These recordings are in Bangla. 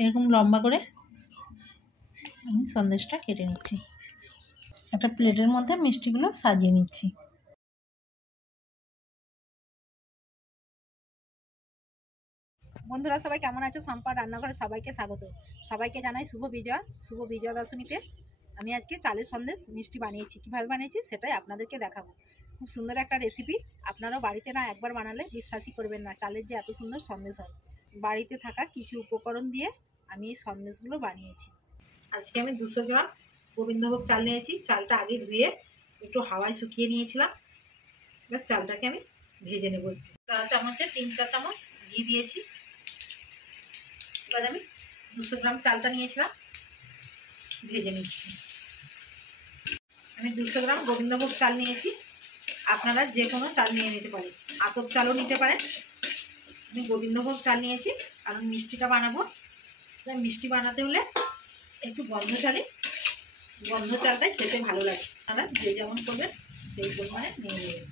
এরকম লম্বা করে আমি সন্দেশটা কেটে নিচ্ছি। একটা প্লেটের মধ্যে মিষ্টিগুলো সাজিয়ে নিচ্ছি। বন্ধুরা সবাই কেমন আছো? সম্পার রান্নাঘরে সবাইকে স্বাগত। সবাইকে জানাই শুভ বিজয়া দশমীতে আমি আজকে চালের সন্দেশ মিষ্টি বানিয়েছি। কীভাবে বানিয়েছি সেটাই আপনাদেরকে দেখাবো। খুব সুন্দর একটা রেসিপি, আপনারাও বাড়িতে না একবার বানালে বিশ্বাসই করবেন না চালের যে এত সুন্দর সন্দেশ হয়। বাড়িতে থাকা কিছু উপকরণ দিয়ে আমি এই সন্দেশগুলো বানিয়েছি। আজকে আমি 200 গ্রাম গোবিন্দভোগ চাল নিয়েছি। চালটা আগে ধুয়ে একটু হাওয়ায় শুকিয়ে নিয়েছিলাম। এবার চালটাকে আমি ভেজে নেব। 4 চামচে 3-4 চামচ ঘি দিয়েছি। এবার আমি 200 গ্রাম চালটা নিয়েছিলাম, ভেজে নিচ্ছি। আমি 200 গ্রাম গোবিন্দভোগ চাল নিয়েছি। আপনারা যে কোনো চাল নিয়ে নিতে পারেন, আতপ চালও নিতে পারেন। আমি গোবিন্দভোগ চাল নিয়েছি কারণ মিষ্টিটা বানাবো। মিষ্টি বানাতে হলে একটু গন্ধ চালটাই খেতে ভালো লাগে। আপনারা যে যেমন করবেন সেই পরিমাণে নিয়ে নেবেন।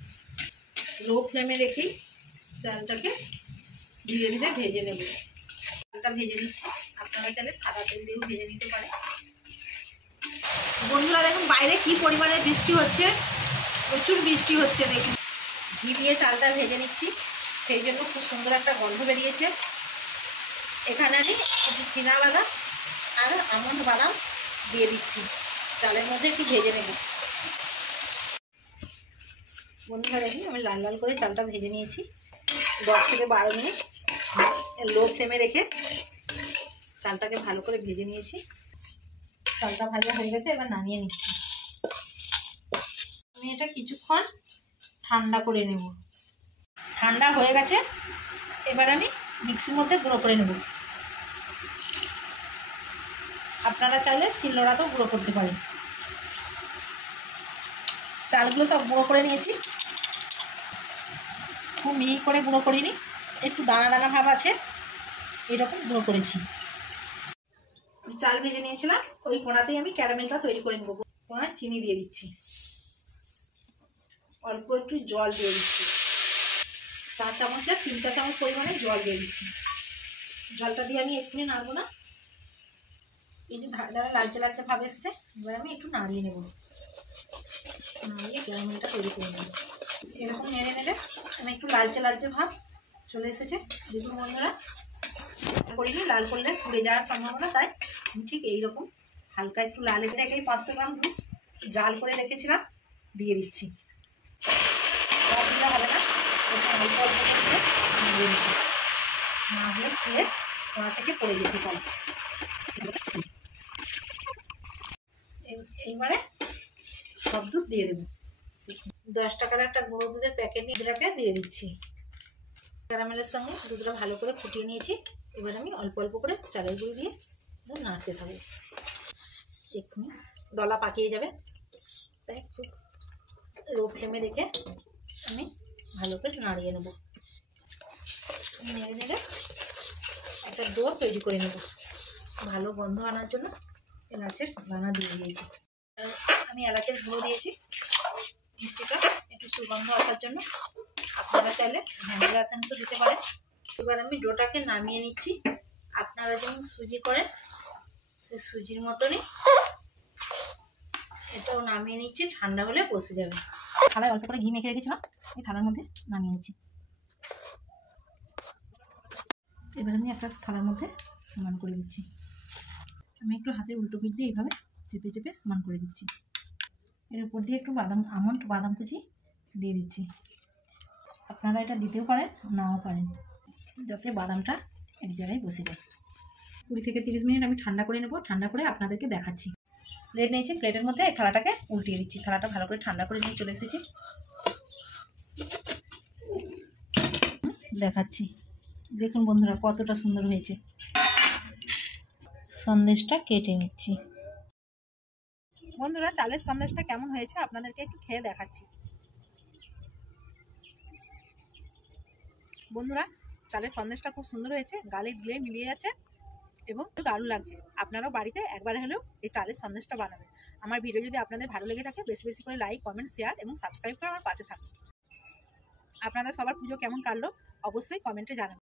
লো ফ্লেমে রেখেই চালটাকে ধীরে ধীরে ভেজে নেব। চালটা ভেজে নিচ্ছি, আপনারা চাইলে সাদা তেল দিয়েও ভেজে নিতে পারেন। বন্ধুরা দেখুন বাইরে কি পরিমাণে বৃষ্টি হচ্ছে, প্রচুর বৃষ্টি হচ্ছে। দেখুন ঘি দিয়ে চালটা ভেজে নিচ্ছি, সেই জন্য খুব সুন্দর একটা গন্ধ বেরিয়েছে। এখানে আমি একটু চীনাবাদাম আর আমন্ড বাদাম দিয়ে দিচ্ছি, চালের মধ্যে একটু ভেজে নেব। বন্ধুরা দেখুন আমি লাল লাল করে চালটা ভেজে নিয়েছি। 10 থেকে 12 মিনিট লো ফ্লেমে রেখে চালটাকে ভালো করে ভেজে নিয়েছি। চালটা ভাজা হয়ে গেছে, এবার নামিয়ে নিচ্ছি। আমি এটা কিছুক্ষণ ঠান্ডা করে নেব। ঠান্ডা হয়ে গেছে, এবার আমি মিক্সির মধ্যে গুঁড়ো করে নেব। আপনারা চাইলে শিলনোড়াতেও গুঁড়ো করতে পারেন। চালগুলো সব গুঁড়ো করে নিয়েছি। খুব মিহি করে গুঁড়ো করিনি, একটু দানা দানা ভাব আছে, এরকম গুঁড়ো করেছি। চাল ভেজে নিয়েছিলাম, ওই কোণাতেই আমি ক্যারামেলটা তৈরি করে নেব। কোণায় চিনি দিয়ে দিচ্ছি, অল্প একটু জল দিয়ে দিচ্ছি। 4 চামচে 3-4 চামচ পরিমাণে জল দিয়ে দিচ্ছি। জলটা দিয়ে আমি এক্ষুনি নাড়বো না। এই যে ধারে ধারে লালচে লালচে ভাব এসছে, এবার আমি একটু নাড়িয়ে নেব। নাড়িয়ে ক্যারামেলটা তৈরি করে নেব। এরকম নেড়ে নেড়ে আমি একটু লালচে লালচে ভাব চলে এসেছে। দেখুন বন্ধুরা, করিনি, লাল করলে পুড়ে যাওয়ার সম্ভাবনা, তাই আমি ঠিক এইরকম হালকা একটু লাল থেকে 500 গ্রাম দুধ জাল করে রেখেছিলাম দিয়ে দিচ্ছি। দিলে হবে না, অল্প অল্প করে দিয়ে দিচ্ছি, না হলে খেয়ে ওনা থেকে পড়ে যেতে পারে। এইবারে সব দুধ দিয়ে দেবো। 10 টাকার একটা গুঁড়ো দুধের প্যাকেট নিয়ে দুধটাকে দিয়ে দিচ্ছি। ক্যারামেলের সঙ্গে দুধটা ভালো করে ফুটিয়ে নিয়েছি। এবার আমি অল্প অল্প করে চালের গুঁড়ো দিয়ে নাড়তে থাকবো। এক্ষুনি দলা পাকিয়ে যাবে, তাই খুব লো ফ্লেমে রেখে আমি ভালো করে নাড়িয়ে নেব। নেড়ে নেড়ে একটা ডো তৈরি করে নেব। ভালো গন্ধ আনার জন্য এলাচের দানা দিয়ে দিয়েছি। আমি এলাচের গুঁড়ো দিয়েছি মিষ্টিটা একটু সুগন্ধ আসার জন্য। আপনারা চাইলে ভ্যানিলা এসেন্সও দিতে পারেন। এবার আমি ডোটাকে নামিয়ে নিচ্ছি। আপনারা যেমন সুজি করেন সেই সুজির মতনই এটাও নামিয়ে নিচ্ছি। ঠান্ডা হলে বসে যাবে। থালায় অল্প করে ঘি মেখে রেখেছিলাম, এই থালার মধ্যে নামিয়ে নিচ্ছি। এবার আমি একটা থালার মধ্যে সমান করে দিচ্ছি। আমি একটু হাতের উল্টো পিঠ দিয়ে এইভাবে চেপে চেপে সমান করে দিচ্ছি। এর উপর দিয়ে একটু আমন্ড বাদাম কুচি দিয়ে দিচ্ছি। আপনারা এটা দিতেও পারেন, নাও পারেন, যাতে বাদামটা এক জায়গায় বসে যায়। 20 থেকে 30 মিনিট আমি ঠান্ডা করে নেব। ঠান্ডা করে আপনাদেরকে দেখাচ্ছি। প্লেট নিয়েছি, প্লেটের মধ্যে এই থালাটাকে উল্টিয়ে দিচ্ছি। থালাটা ভালো করে ঠান্ডা করে নিয়ে চলে এসেছি, দেখাচ্ছি। দেখুন বন্ধুরা কতটা সুন্দর হয়েছে। সন্দেশটা কেটে নিচ্ছি। বন্ধুরা চালের সন্দেশটা কেমন হয়েছে আপনাদেরকে একটু খেয়ে দেখাচ্ছি। বন্ধুরা চালের সন্দেশটা খুব সুন্দর হয়েছে, গালে দিলে মিলিয়ে যাচ্ছে এবং খুব দারুণ লাগছে। আপনারাও বাড়িতে একবার হলেও এই চালের সন্দেশটা বানাবেন। আমার ভিডিও যদি আপনাদের ভালো লেগে থাকে বেশি বেশি করে লাইক, কমেন্ট, শেয়ার এবং সাবস্ক্রাইব করে আমার পাশে থাকুন। আপনাদের সবার পুজো কেমন কাটলো অবশ্যই কমেন্টে জানাবেন।